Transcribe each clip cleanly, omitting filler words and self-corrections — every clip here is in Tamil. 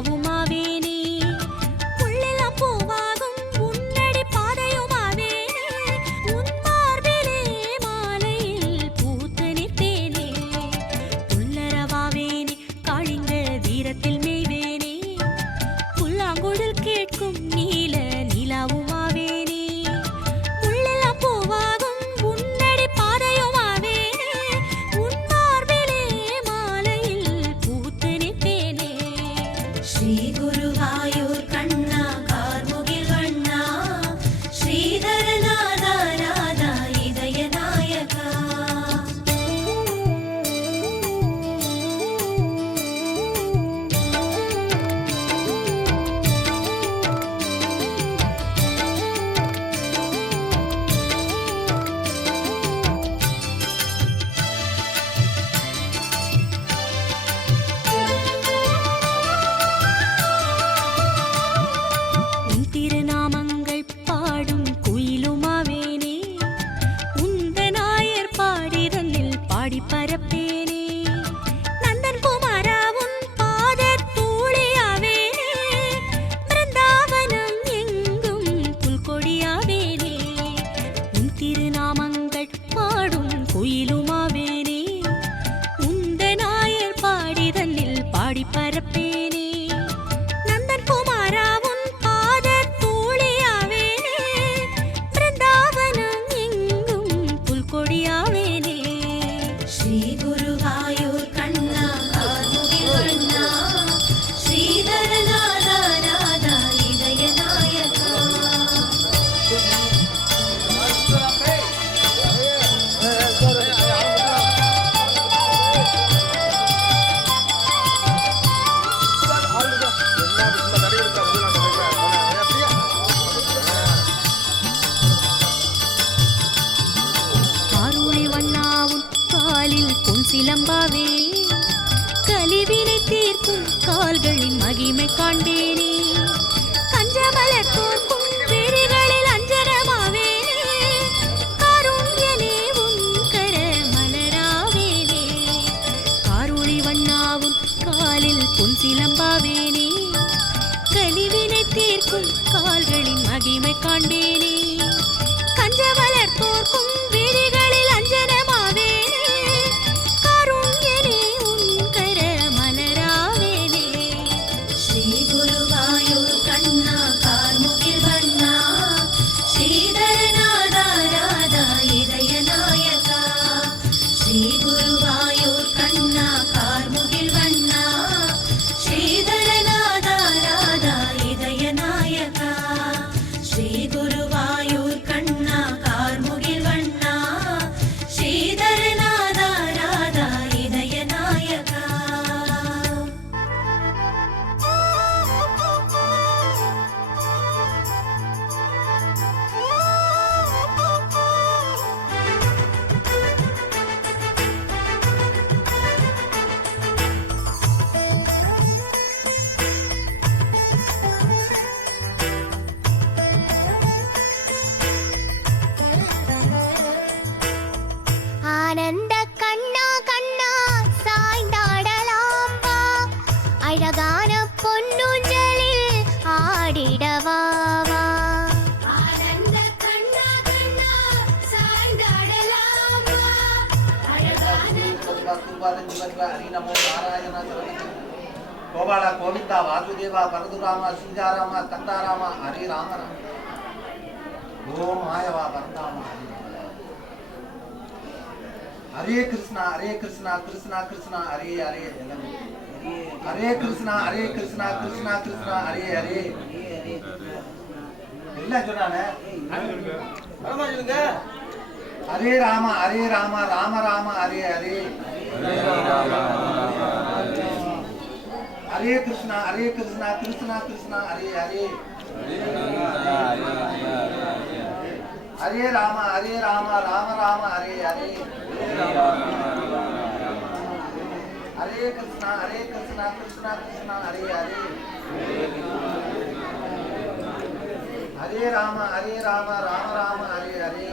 நிலாவுமாவேனே உள்ளெல்லாம் பூவாகும் உன்னடி பாதையுமாவேனே உன் மார்பிலே மாலையில் பூத்து நிற்பேனே உள்ளரவாவேனே காளிங்க தீரத்தில் மேய்வேனே புல்லாங்குழல் கேட்கும் நீல நிலாவுமாவேனே உள்ளெல்லாம் பூவாகும் உன்னடி பாதையுமாவேனே உன் மார்பிலே மாலையில் பூத்து நிற்பேனே ஸ்ரீ குருவாயூர் கண்ணா கார்முகில் வண்ணா ஸ்ரீதரநாதா ராதா இதய நாயகா உன் திருநாமங்கள் பாடும் குயிலுமாவேனே உந்த நாயர் பாடிதனில் பாடி பரப்பேனே நந்தன் குமாரா உன் பாத தூளியாவேனே பிருந்தாவனம் எங்கும் புல்கொடியாவேனே உன் திருநாமங்கள் பாடும் குயிலுமாவேனே உந்த நாயர் பாடிதனில் பாடி பரப்பேனே நந்தன் குமாரா உன் பாத தூளியாவேனே பிருந்தாவனம் எங்கும் புல்கொடியாவேனே ஸ்ரீ குருவாயூர் கண்ணா கார்முகில் வண்ணா ஸ்ரீதரநாதா ராதா இதய நாயகா காரூளி வண்ணாவும் காலில் பொன் சிலம்பாவே கலிவினை தீர்க்கும் கால்களின் மகிமை காண்பேனே கஞ்சமலர் தோற்கும் விழிகளில் அஞ்சனமாவேனே காருண்யனே உன் கர மலராவேனே காரூளி வண்ணாவும் காலில் பொன் சிலம்பாவேனே கலிவினை தீர்க்கும் கால்களின் மகிமை காண்பேனே கஞ்சமலர் தோற்கும் விழிகளில் அஞ்சனமாவேனே காருண்யனே உன் கர மலராவேனே ஸ்ரீ குருவாயூர் கண்ணா கார்முகில் வண்ணா ஸ்ரீதரநாதா ராதா இதய நாயகா ஸ்ரீ குருவாயூர் கண்ணா கார்முகில் வண்ணா ஸ்ரீதரநாதா ராதா இதய நாயகா ஸ்ரீ குருவாயூர் கண்ணா கார்முகில் வண்ணா ஸ்ரீதரநாதா ராதா இதய நாயகா ஆனந்த கண்ணா கண்ணா சாய்ந்தாடலாம் வா அழகான பொன்னூஞ்சலில் ஆடிடவா வா ஆனந்த கண்ணா கண்ணா சாய்ந்தாடலாம் வா அழகான ஹரி நமோ நாராயண கோபால கோவிந்தா வாசுதேவா பரதுராம சீதாராம கந்தாராம ஹரி ராம ஓம் மாயவா பரந்தாம ஹரே கிருஷ்ணா கிருஷ்ணா கிருஷ்ணா ஹரே ஹரே ஹரே கிருஷ்ணா கிருஷ்ணா கிருஷ்ணா ஹரே ஹரே எல்லாம் சொன்னானே ஹரே ராம ராம ராம ஹரே ஹரே ஹரே கிருஷ்ணா கிருஷ்ணா கிருஷ்ணா ஹரே ஹரே ஹரே ராம ராம ராம ஹரே ஹரே ஹரே கிருஷ்ணா கிருஷ்ணா கிருஷ்ணா ஹரே ஹரே ஹரே ராம ராம ராம ஹரே ஹரே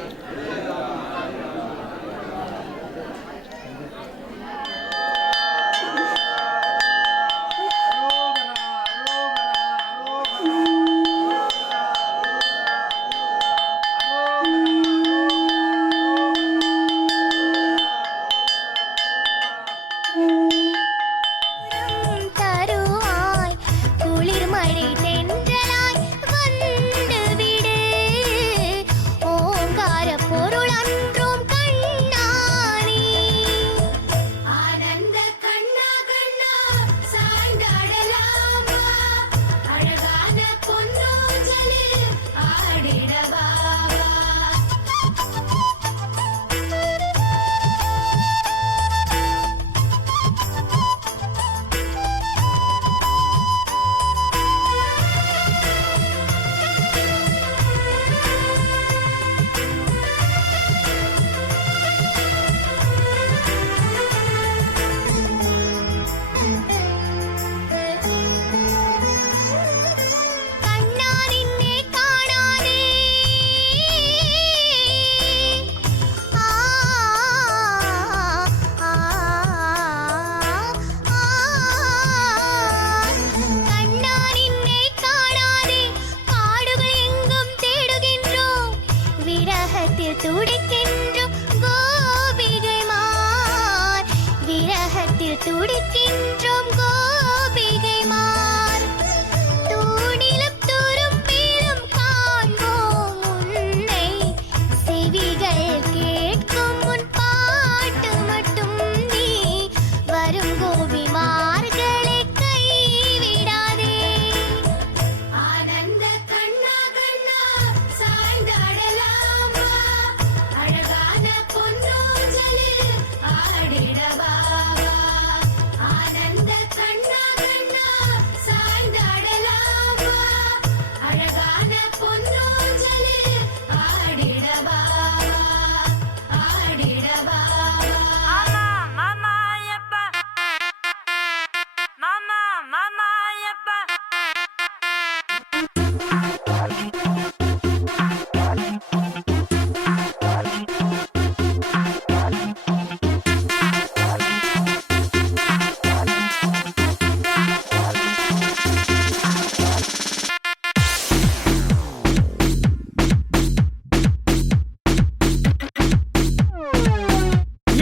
நிற்கின்றோம் கோபிகைமார். தூணிலும் துரும்பிலும் காண்போம் உன்னை. செவிகள் கேட்கும் உன் பாட்டு மட்டும் நீ. வரும் கோபிமார்களை கைவிடாதே. ஆனந்த கண்ணா கண்ணா சாய்ந்தாடலாம் வா. அழகான பொன்னூஞ்சலில் ஆடிடவா வா. ஆனந்த கண்ணா கண்ணா சாய்ந்தாடலாம் வா. அழகான பொன்னூஞ்சலில் ஆடிடவா வா. ஆடிடவா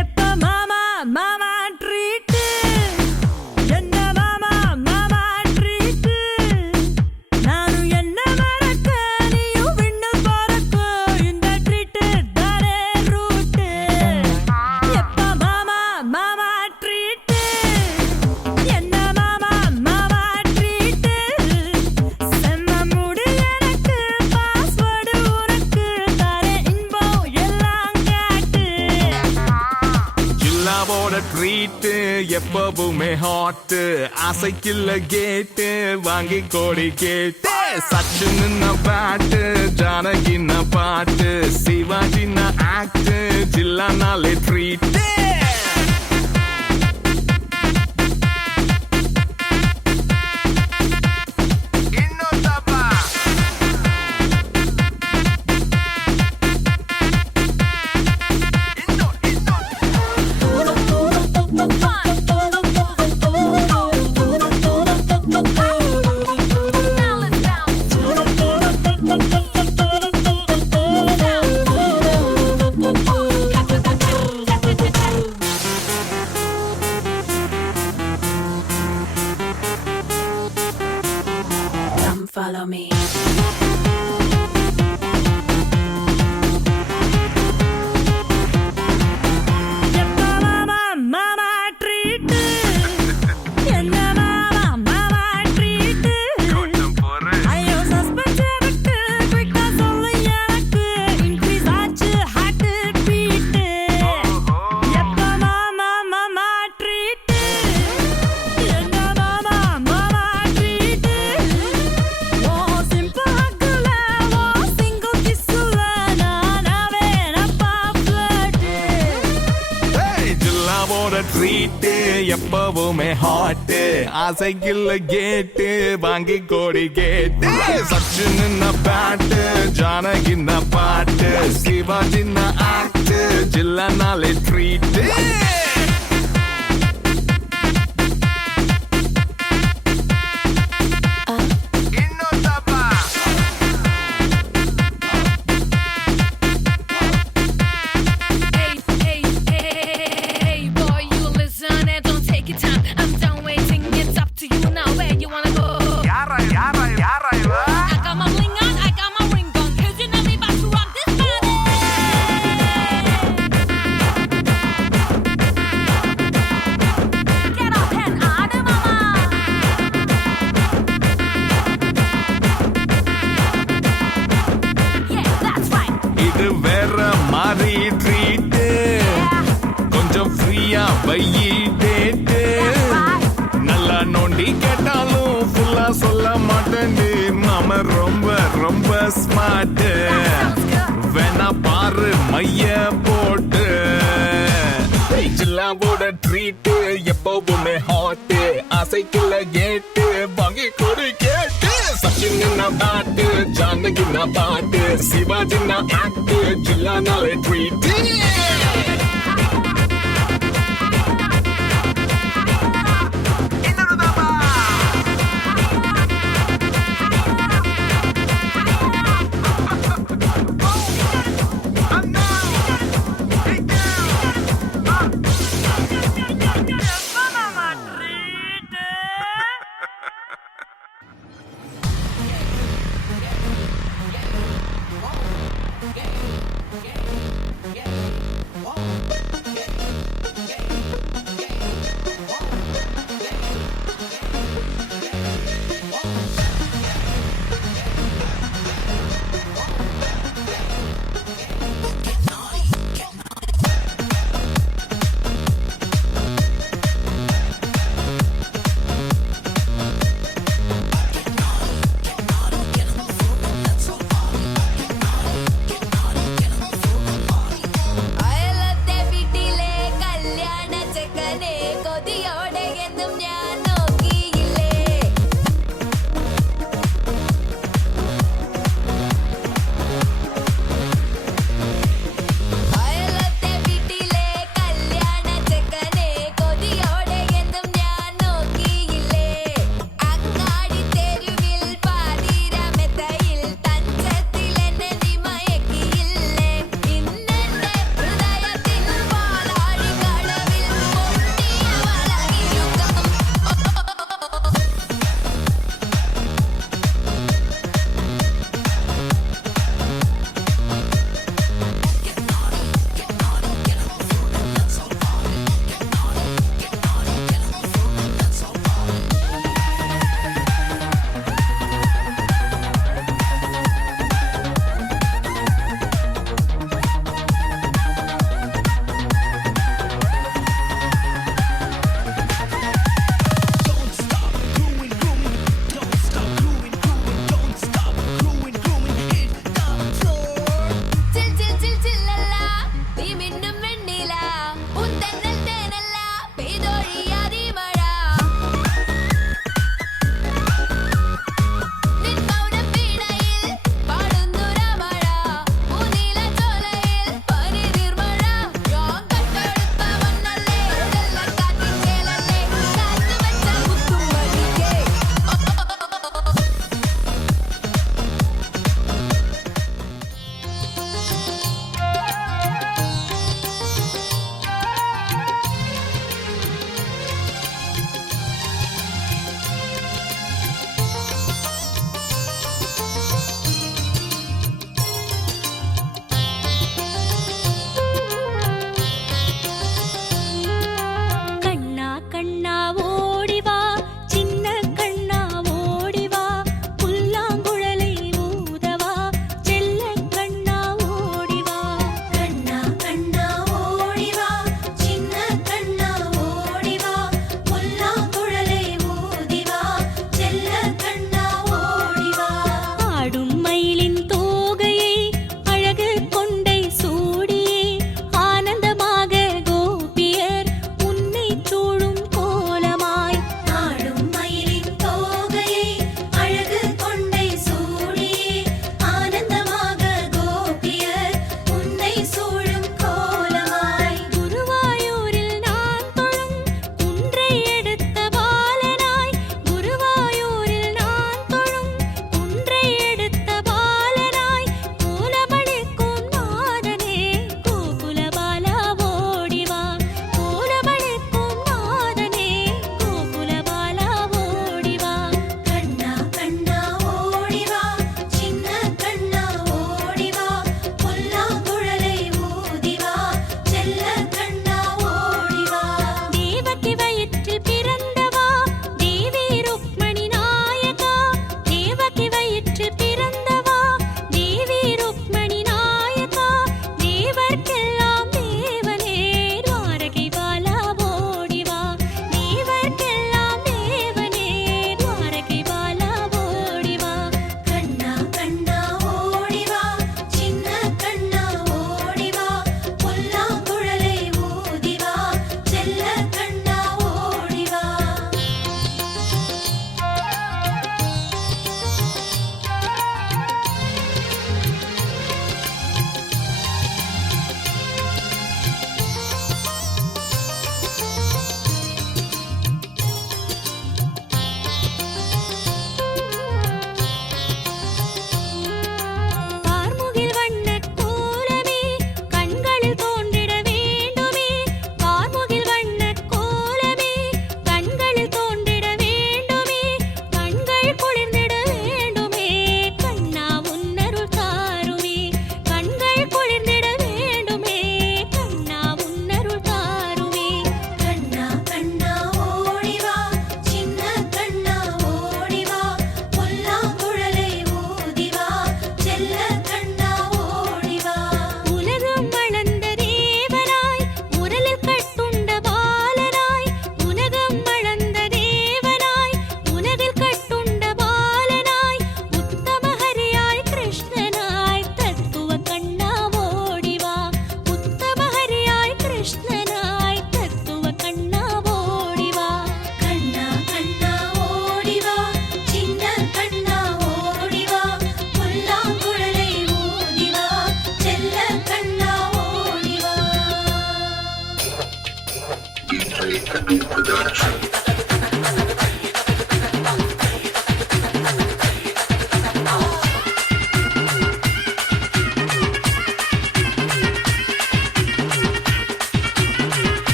எப்ப மாமா மாமா ட்ரீட் என்ன மாமா மாமா ட்ரீட் நானும் என்ன மறக்க நீயும் விண்ணு பறக்க இந்த ட்ரீட் தானே ரூட் எப்ப மாமா மாமா ட்ரீட் என்ன மாமா மாமா ட்ரீட் செம்ம முடி எனக்கு பாஸ்வேர்டு உனக்கு தானே இன்பம் எல்லாம் கேட்டு ஜில்லாவோட ட்ரீட் எப்பவுமே ஹாட் ஆசைக்குள்ள கேட்டு வாங்கி கோடி கேட்டு சச்சின் பாட்டு ஜானகி பாட்டு சிவாஜி ஆக்ட் ஜில்லானாலே ட்ரீட் Come follow me. எப்ப மாமா மாமா ட்ரீட் என்ன மாமா மாமா ட்ரீட் ஐயோ சஸ்பென்ஸ் விட்டு குயிக்கா சொல்லு எனக்கு இன்க்ரீஸ் ஆச்சு ஹார்ட் பீட் எப்ப மாமா மாமா ட்ரீட் என்ன மாமா மாமா ட்ரீட் ஓ சிம்பிள் ஹக்குல ஓ சிங்கிள் கிஸ்ல நானாவே நப்பா ஃப்ளட் ஜில்லாவோட ட்ரீட் எப்பவுமே ஹாட் ஆசைக்குள்ள கேட்டு வாங்கி கோடி கேட்டு சச்சின் பாட்டு ஜானகி பாட்டு சிவாஜி ஆக்ட் ஜில்லானாலே treat Hey, boy, you listen and don't take your time. I'm done waiting, it's up to you now. Where you wanna go? I got my bling on, I got my ring on. 'Cause you know me about to rock this body. Get up and out of mama. Yeah, that's right. இது வேற மாதிரி ட்ரீட் கொஞ்சம் ஃப்ரீயா வையி டேட்டு நல்லா நோண்டி கேட்டாலும் ஃபுல்லா சொல்ல மாட்டேன் நாம ரொம்ப ரொம்ப ஸ்மார்ட் வேணா பாரு மைய போட்டு ஜில்லாவோட ட்ரீட் எப்பவுமே ஹாட் ஆசைக்குள்ள கேட்டு வாங்கி கொடு கேட்டு சச்சின் பாட்டு ஜானகி பாட்டு சிவாஜி ஆக்ட் ஜில்லானாலே treat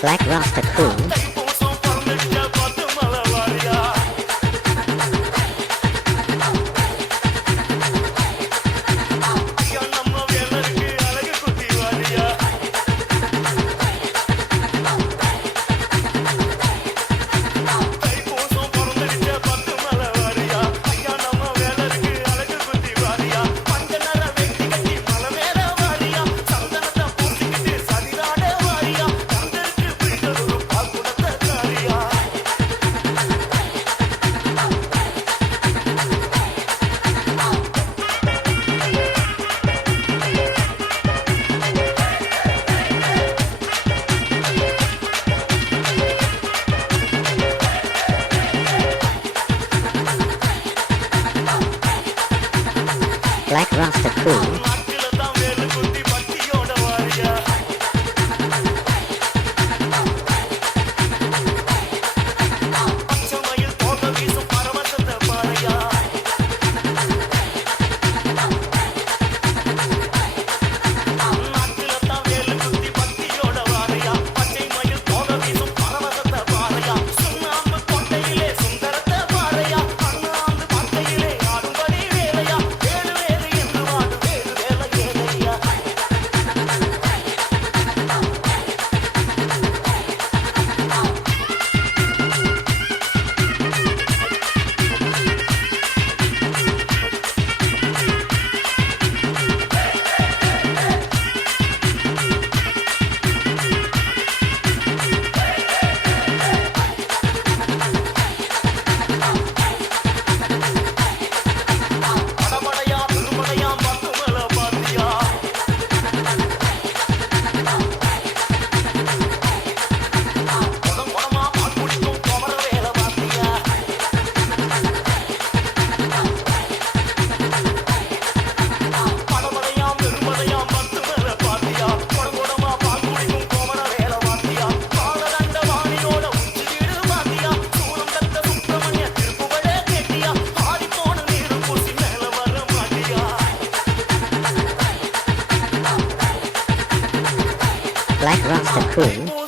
Black Rasta Cool. Black Rasta Cool. Black Rasta Cool.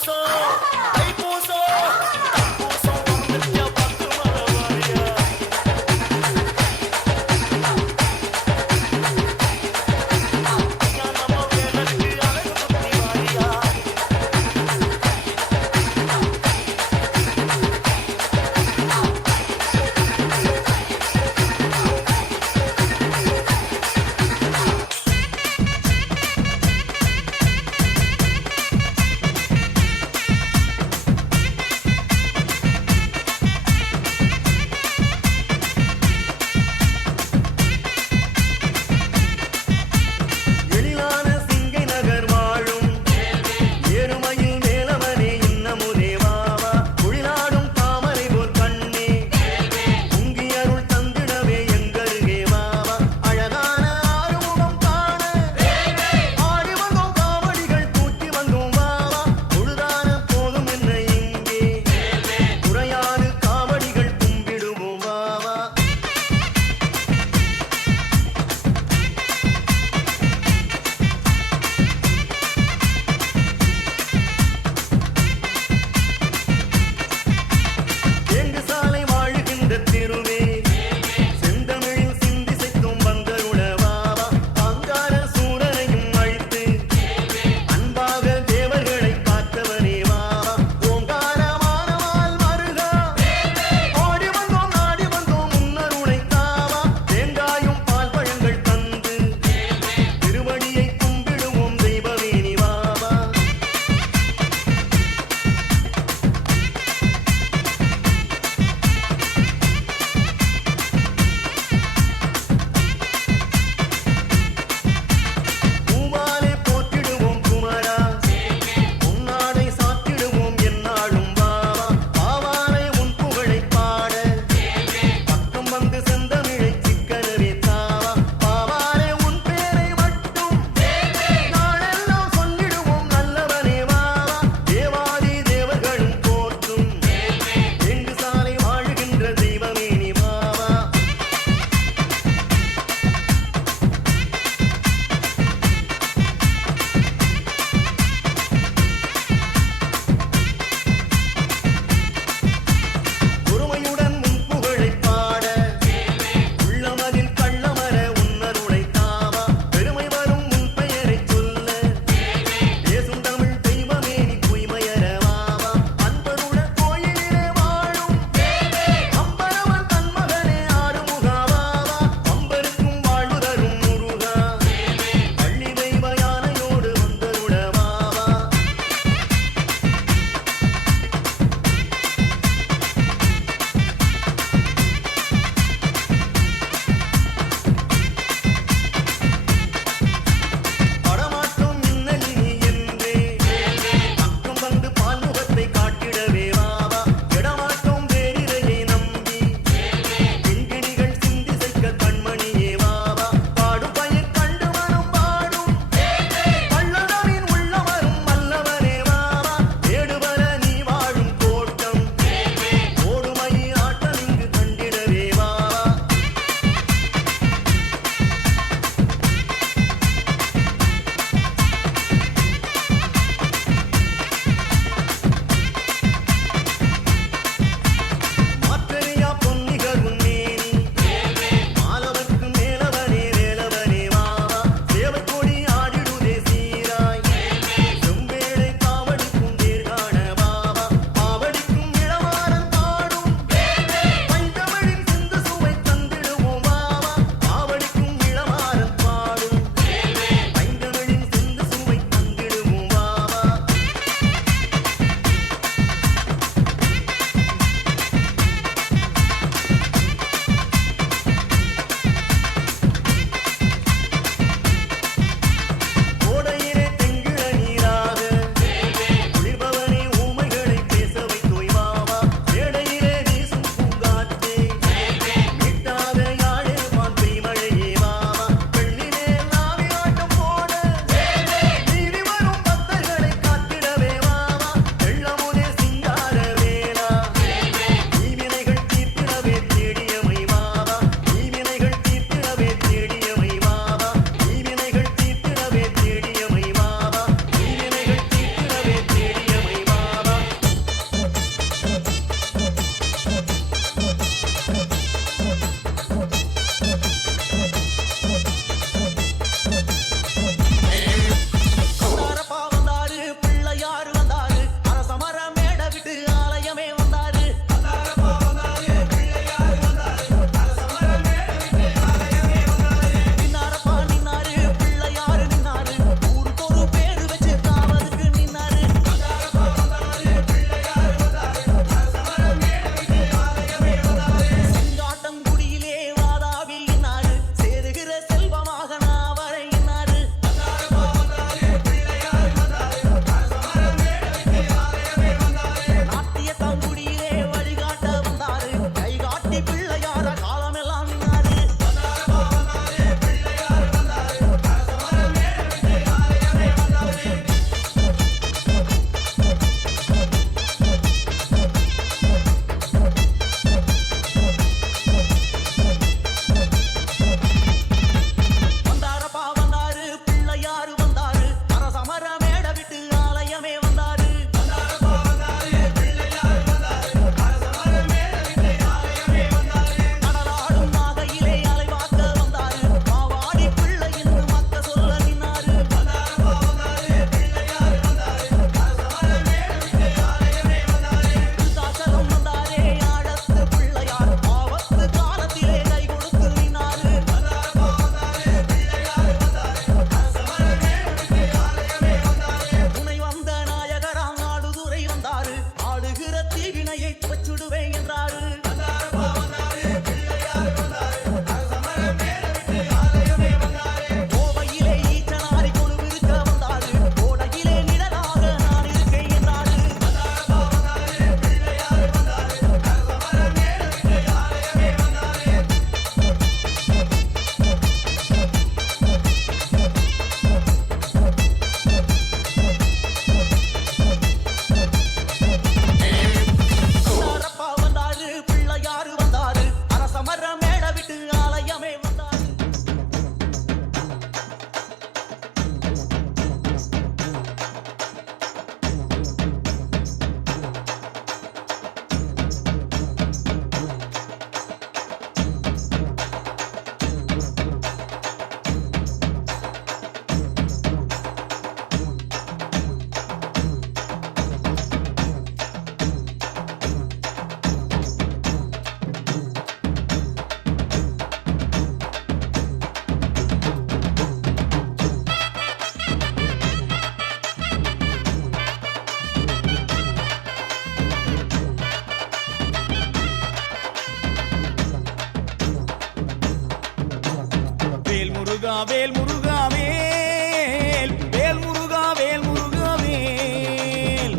Muruga வேல் முருகா வேல் வேல் முருகா வேல் முருகா வேல்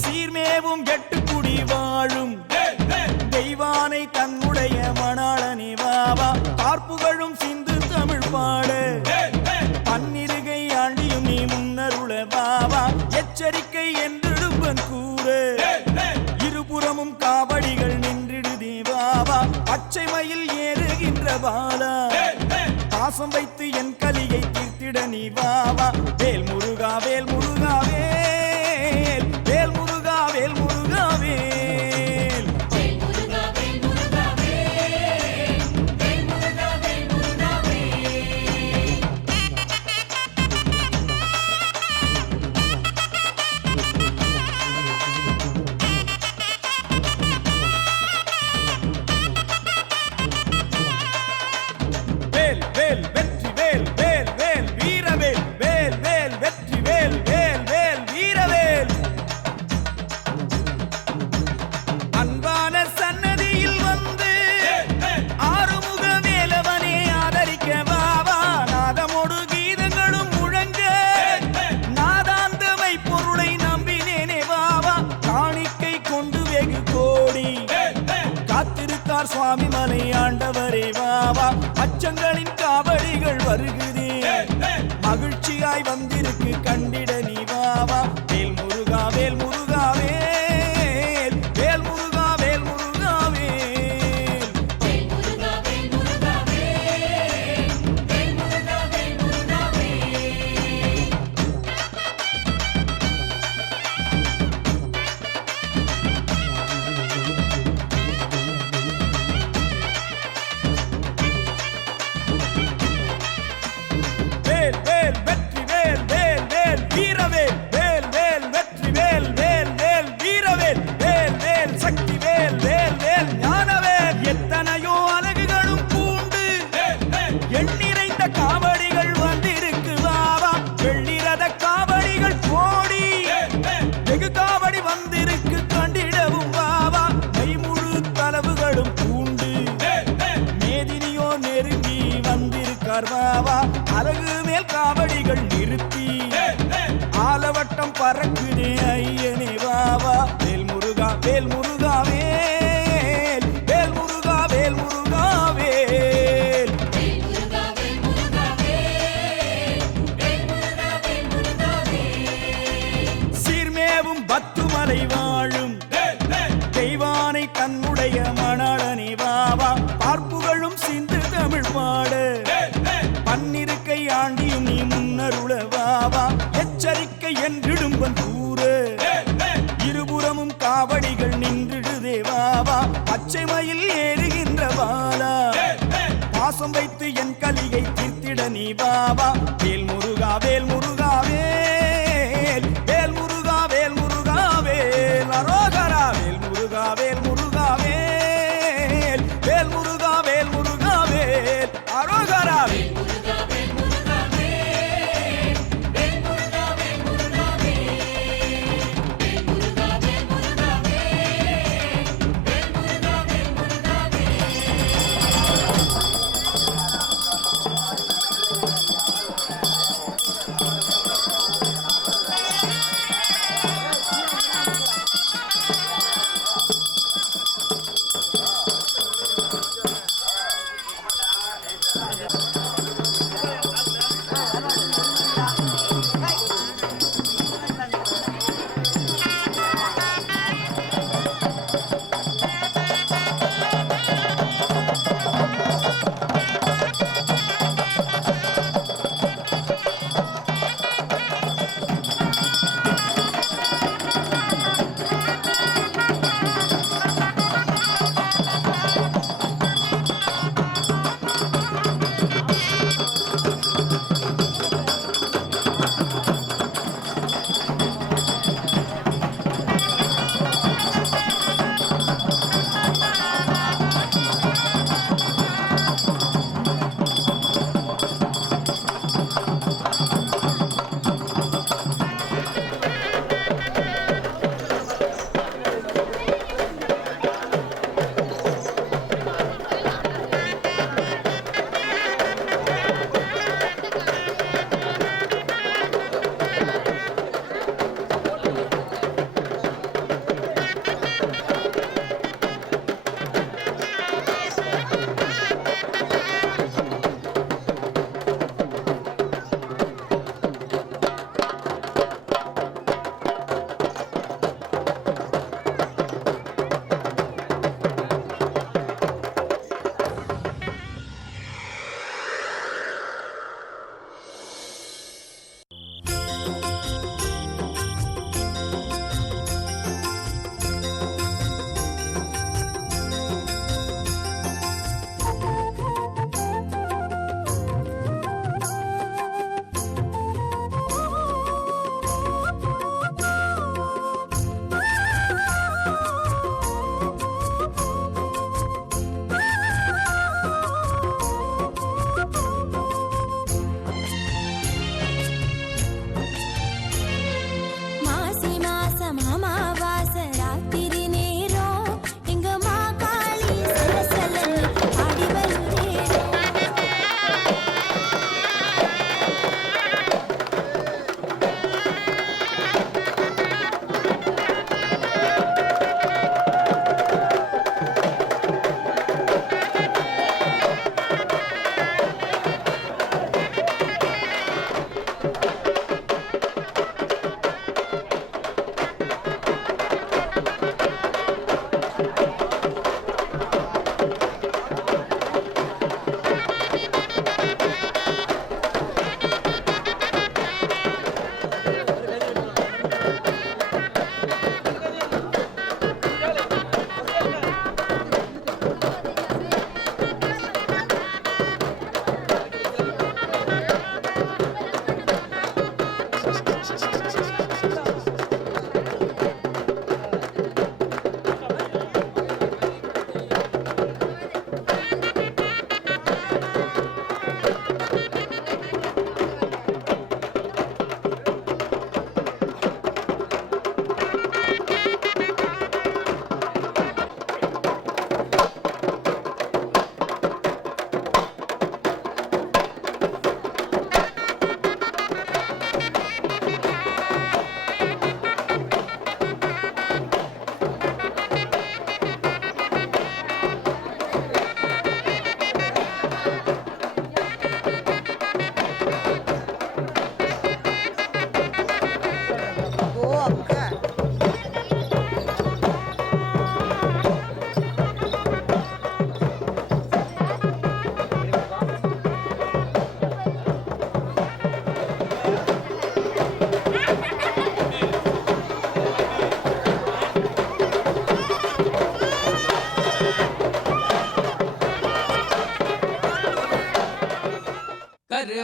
சீர்மேவும் எட்டுக்குடி வாழும் தெய்வானை தன்னுடைய மணாளனே வாவா பார்ப்புகழும் சிந்து தமிழ் பாடு பன்னிருகை ஆண்டியும் நீ முன்னருள வாவா எச்சரிக்கை என்றிடும்பன் கூறு இருபுறமும் காவடிகள் நின்றிடுதே வாவா பச்சை மயில் ஏறுகின்ற பாலா பாசம் வைத்து என் கலியை தீர்த்திட நீ வாவா வேல் முருகா வேல் முருகா வேல் வேல் முருகா வேல் முருகா வேல் வேல் வேல் வெற்றி வேல் வேல் வேல் வீரவேல் வேல் வேல் வெற்றி வேல் வேல் வேல் வீரவேல் அன்பான சன்னதியில் வந்து ஆறுமுக வேலவனே ஆதரிக்க வாவா நாதமோடு கீதங்களும் முழங்க நாதாந்தமை பொருளை நம்பினேனே வாவா காணிக்கை கொண்டு வெகு கோடி காத்திருக்கார் சுவாமி மலை ஆண்டவரே வாவா அச்சங்களின் காவடிகள் வருகுதே மகிழ்ச்சியாய் வந்திருக்கு கண்டிட நீ வாவா வேல் முருகா வேல் முருகா வேல் வேல் முருகா வேல் முருகா வேல் வேல் வேல் வெற்றி வேல் வேல் வேல் வீரவேல் வேல் வேல் வெற்றி வேல் வேல் வேல் வீரவேல் வேல் வேல் சக்தி வேல் வேல் வேல் ஞானவேல் எத்தனையோ அழகுகளும் பூண்டு எண்ணிறைந்த காவடிகள் வந்திருக்கு வாவா வெள்ளிரத காவடிகள் கோடி வெகு காவடி வந்திருக்கு கண்டிடவும் வாவா கைமுழு தளவுகளும் பூண்டு மேதினியோ நெருங்கி வந்திருக்கார் வாவா அழகு மேல் காவடிகள் நிறுத்தி ஆலவட்டம் பறக்குதே ஐயனே வாவா வேல் முருகா வேல் முருகா வேல் வேல் முருகா வேல் முருகா வேல் சீர்மேவும் பத்துமலை வாழும் தெய்வானை தன்னுடைய மணாளனே வாவா பார்ப்புகளும் சிந்து தமிழ் பாடு பன்னிருக்கை ஆண்டியும் நீ முன்னருள வாவா எச்சரிக்கை என்றிடும்பன் கூறு இருபுறமும் காவடிகள் நின்றிடுதே வாவா பச்சை மயில் ஏறுகின்ற பாலா பாசம் வைத்து என் கலியை தீர்த்திட நீ வாவா வேல் முருகா வேல் முருகா வேல் வேல் முருகா வேல் முருகா வேல் அரோகரா வேல் முருகா வேல் முருகா வேல் வேல் முருகா வேல் முருகா வேல் அரோகரா வேல்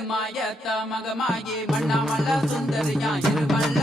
மாயத்த மகமாயி மண்ணாமல்ல சுந்தரியா இருவல்ல